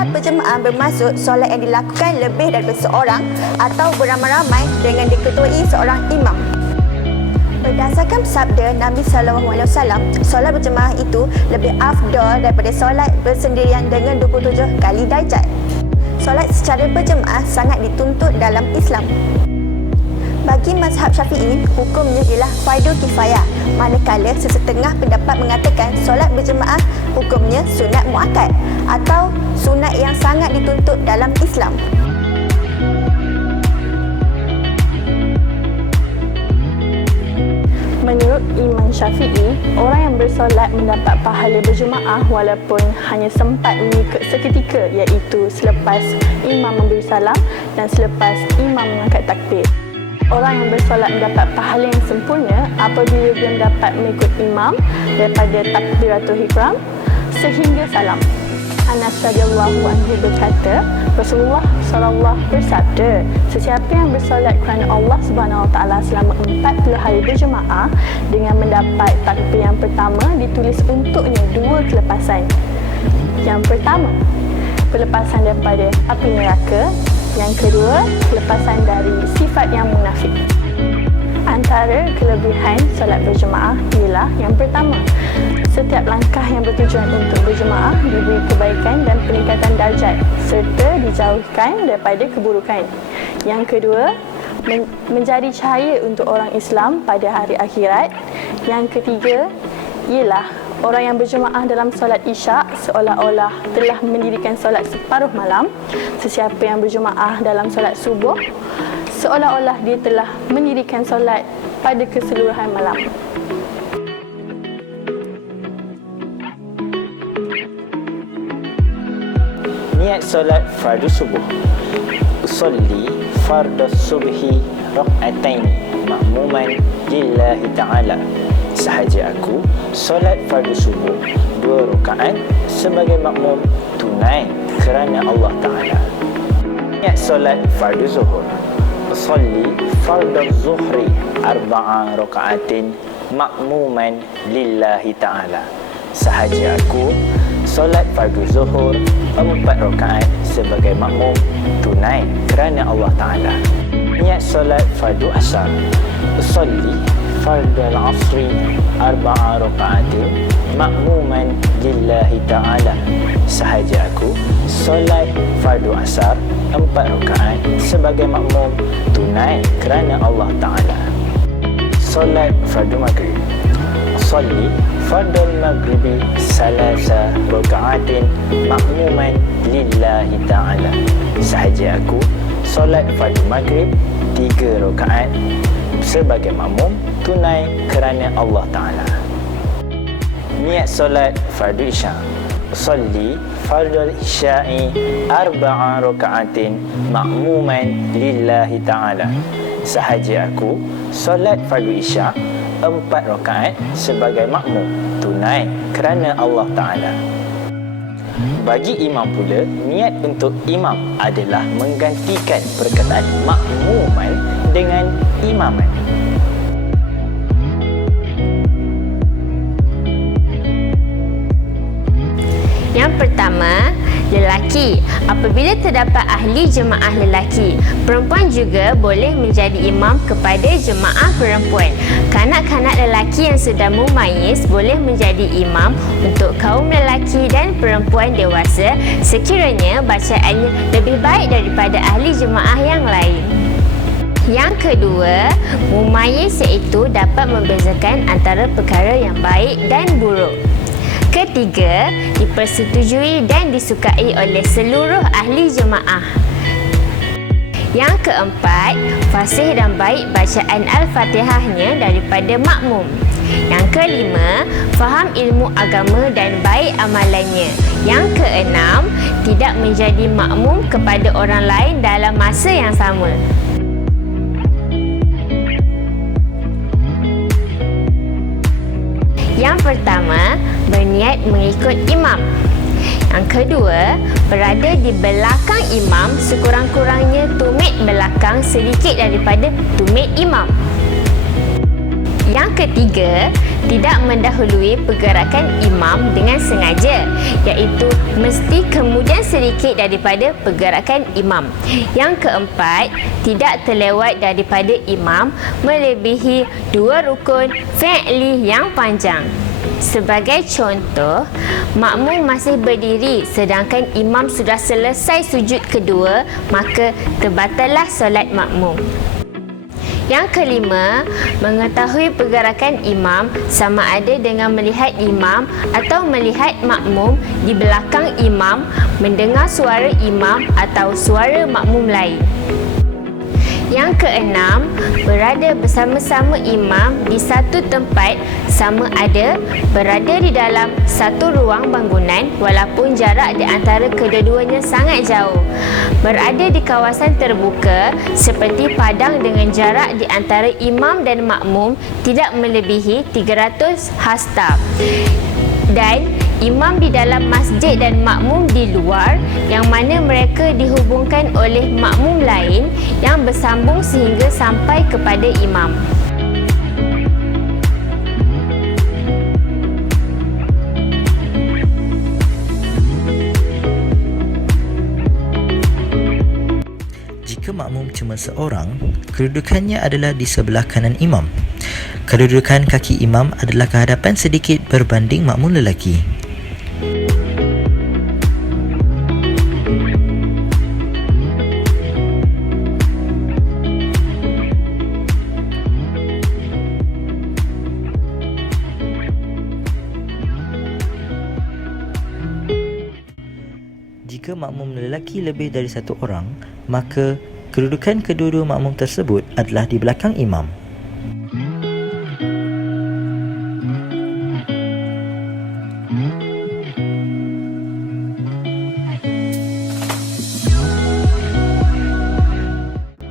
Solat berjemaah bermaksud solat yang dilakukan lebih daripada seorang atau beramai-ramai dengan diketuai seorang imam. Berdasarkan sabda Nabi SAW, solat berjemaah itu lebih afdal daripada solat bersendirian dengan 27 kali darjat. Solat secara berjemaah sangat dituntut dalam Islam. Bagi mazhab Syafi'i, hukumnya ialah fardu kifayah, manakala sesetengah pendapat mengatakan solat berjemaah hukumnya sunat muakkad atau sunat yang sangat dituntut dalam Islam. Menurut Imam Syafi'i, orang yang bersolat mendapat pahala berjemaah walaupun hanya sempat mengikut seketika, iaitu selepas imam memberi salam dan selepas imam mengangkat takbir. Orang yang bersolat mendapat pahala yang sempurna apabila dia mendapat mengikut imam daripada takbiratul ihram sehingga salam. Anas radhiyallahu anhu berkata, Rasulullah SAW bersabda, sesiapa yang bersolat kerana Allah Subhanahu Wa Taala selama 40 hari berjemaah dengan mendapat takbir yang pertama ditulis untuknya 2 kelepasan. Yang pertama, pelepasan daripada api neraka. Yang kedua, kelepasan dari sifat yang munafik. Antara kelebihan solat berjemaah ialah yang pertama, setiap langkah yang bertujuan untuk berjemaah diberi kebaikan dan peningkatan darjat serta dijauhkan daripada keburukan. Yang kedua, menjadi cahaya untuk orang Islam pada hari akhirat. Yang ketiga ialah orang yang berjemaah dalam solat isyak seolah-olah telah mendirikan solat separuh malam. Sesiapa yang berjemaah dalam solat subuh seolah-olah dia telah mendirikan solat pada keseluruhan malam. Niat solat fardu subuh. Usolli fardhu subhi rak'ataini ma'muman lillahi ta'ala. Sahaja aku solat fardu subuh 2 rakaat sebagai makmum tunai kerana Allah Ta'ala. Niat solat fardu zuhur. Usolli fardhu zuhri 4 rakaatin makmuman lillahi ta'ala. Sahaja aku solat fardu zuhur 4 rakaat sebagai makmum tunai kerana Allah Ta'ala. Niat solat fardu asar. Usolli fardhu al-asri 4 rakaatin makmuman lillahi ta'ala. Sahaja aku solat fardu asar 4 rakaat sebagai makmum tunai kerana Allah Ta'ala. Solat fardu maghrib. Usolli fardhu al-maghribi 3 rakaatin makmuman lillahi ta'ala. Sahaja aku solat fardu maghrib 3 rakaat sebagai makmum tunai kerana Allah Ta'ala. Niat solat fardu isya. Usolli fardhu isya'i 4 rakaatin makmuman lillahi ta'ala. Sahaja aku solat fardu isya 4 rakaat sebagai makmum tunai kerana Allah Ta'ala. Bagi imam pula, niat untuk imam adalah menggantikan perkataan makmuman dengan imaman. Yang pertama, lelaki. Apabila terdapat ahli jemaah lelaki, perempuan juga boleh menjadi imam kepada jemaah perempuan. Kanak-kanak lelaki yang sudah mumayyiz boleh menjadi imam untuk kaum lelaki dan perempuan dewasa sekiranya bacaannya lebih baik daripada ahli jemaah yang lain. Yang kedua, mumayyiz iaitu dapat membezakan antara perkara yang baik dan buruk. Ketiga, dipersetujui dan disukai oleh seluruh ahli jemaah. Yang keempat, fasih dan baik bacaan Al-Fatihahnya daripada makmum. Yang kelima, faham ilmu agama dan baik amalannya. Yang keenam, tidak menjadi makmum kepada orang lain dalam masa yang sama. Yang pertama, berniat mengikut imam. Yang kedua, berada di belakang imam sekurang-kurangnya tumit belakang sedikit daripada tumit imam. Yang ketiga, tidak mendahului pergerakan imam dengan sengaja, iaitu mesti kemudian sedikit daripada pergerakan imam. Yang keempat, tidak terlewat daripada imam melebihi 2 rukun fi'li yang panjang. Sebagai contoh, makmum masih berdiri sedangkan imam sudah selesai sujud kedua, maka terbatallah solat makmum. Yang kelima, mengetahui pergerakan imam sama ada dengan melihat imam atau melihat makmum di belakang imam, mendengar suara imam atau suara makmum lain. Yang keenam, berada bersama-sama imam di satu tempat sama ada berada di dalam satu ruang bangunan walaupun jarak di antara kedua-duanya sangat jauh. Berada di kawasan terbuka seperti padang dengan jarak di antara imam dan makmum tidak melebihi 300 hasta. Dan imam di dalam masjid dan makmum di luar, yang mana mereka dihubungkan oleh makmum lain yang bersambung sehingga sampai kepada imam. Jika makmum cuma seorang, kedudukannya adalah di sebelah kanan imam. Kedudukan kaki imam adalah ke hadapan sedikit berbanding makmum lelaki. Jika makmum lelaki lebih dari satu orang, maka kedudukan kedua-dua makmum tersebut adalah di belakang imam.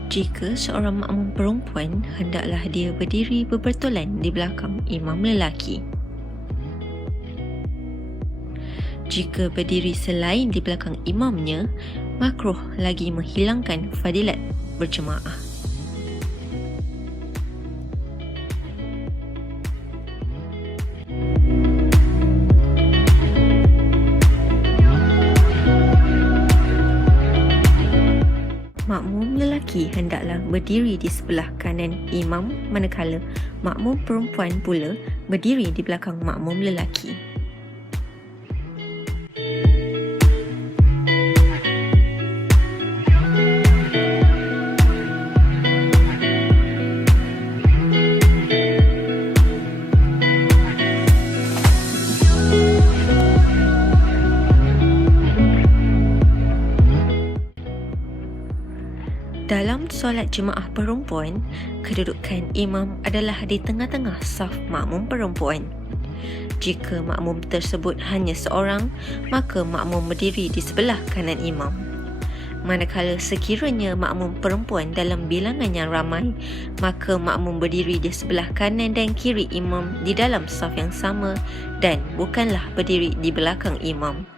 Jika seorang makmum perempuan, hendaklah dia berdiri berbertulan di belakang imam lelaki. Jika berdiri selain di belakang imamnya, makruh lagi menghilangkan fadilat berjemaah. Makmum lelaki hendaklah berdiri di sebelah kanan imam, manakala makmum perempuan pula berdiri di belakang makmum lelaki. Dalam solat jemaah perempuan, kedudukan imam adalah di tengah-tengah saf makmum perempuan. Jika makmum tersebut hanya seorang, maka makmum berdiri di sebelah kanan imam. Manakala sekiranya makmum perempuan dalam bilangan yang ramai, maka makmum berdiri di sebelah kanan dan kiri imam di dalam saf yang sama dan bukanlah berdiri di belakang imam.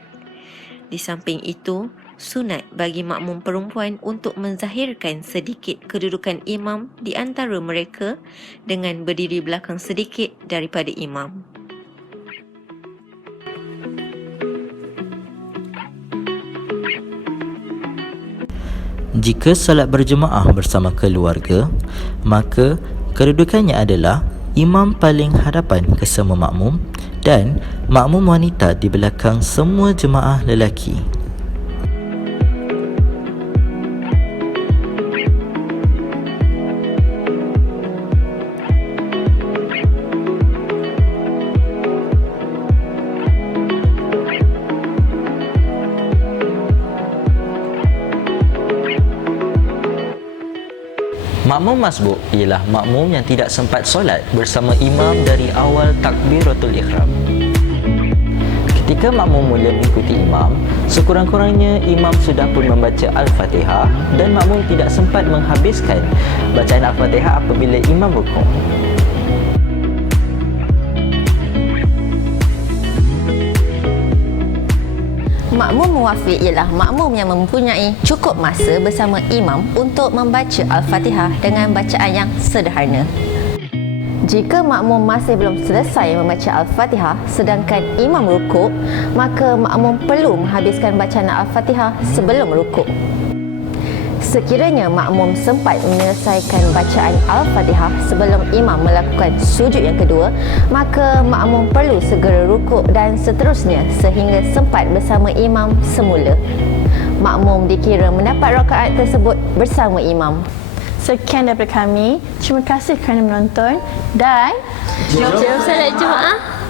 Di samping itu, sunat bagi makmum perempuan untuk menzahirkan sedikit kedudukan imam di antara mereka dengan berdiri belakang sedikit daripada imam. Jika solat berjemaah bersama keluarga, maka kedudukannya adalah imam paling hadapan ke semua makmum dan makmum wanita di belakang semua jemaah lelaki. Makmum masbuk ialah makmum yang tidak sempat solat bersama imam dari awal takbiratul ihram. Ketika makmum mula mengikuti imam, sekurang-kurangnya imam sudah pun membaca Al-Fatihah dan makmum tidak sempat menghabiskan bacaan Al-Fatihah apabila imam rukuk. Makmum muwafiq ialah makmum yang mempunyai cukup masa bersama imam untuk membaca Al-Fatihah dengan bacaan yang sederhana. Jika makmum masih belum selesai membaca Al-Fatihah sedangkan imam rukuk, maka makmum perlu menghabiskan bacaan Al-Fatihah sebelum rukuk. Sekiranya makmum sempat menyelesaikan bacaan Al-Fatihah sebelum imam melakukan sujud yang kedua, maka makmum perlu segera rukuk dan seterusnya sehingga sempat bersama imam semula. Makmum dikira mendapat rakaat tersebut bersama imam. Sekian daripada kami. Terima kasih kerana menonton dan Jom solat Jumaat.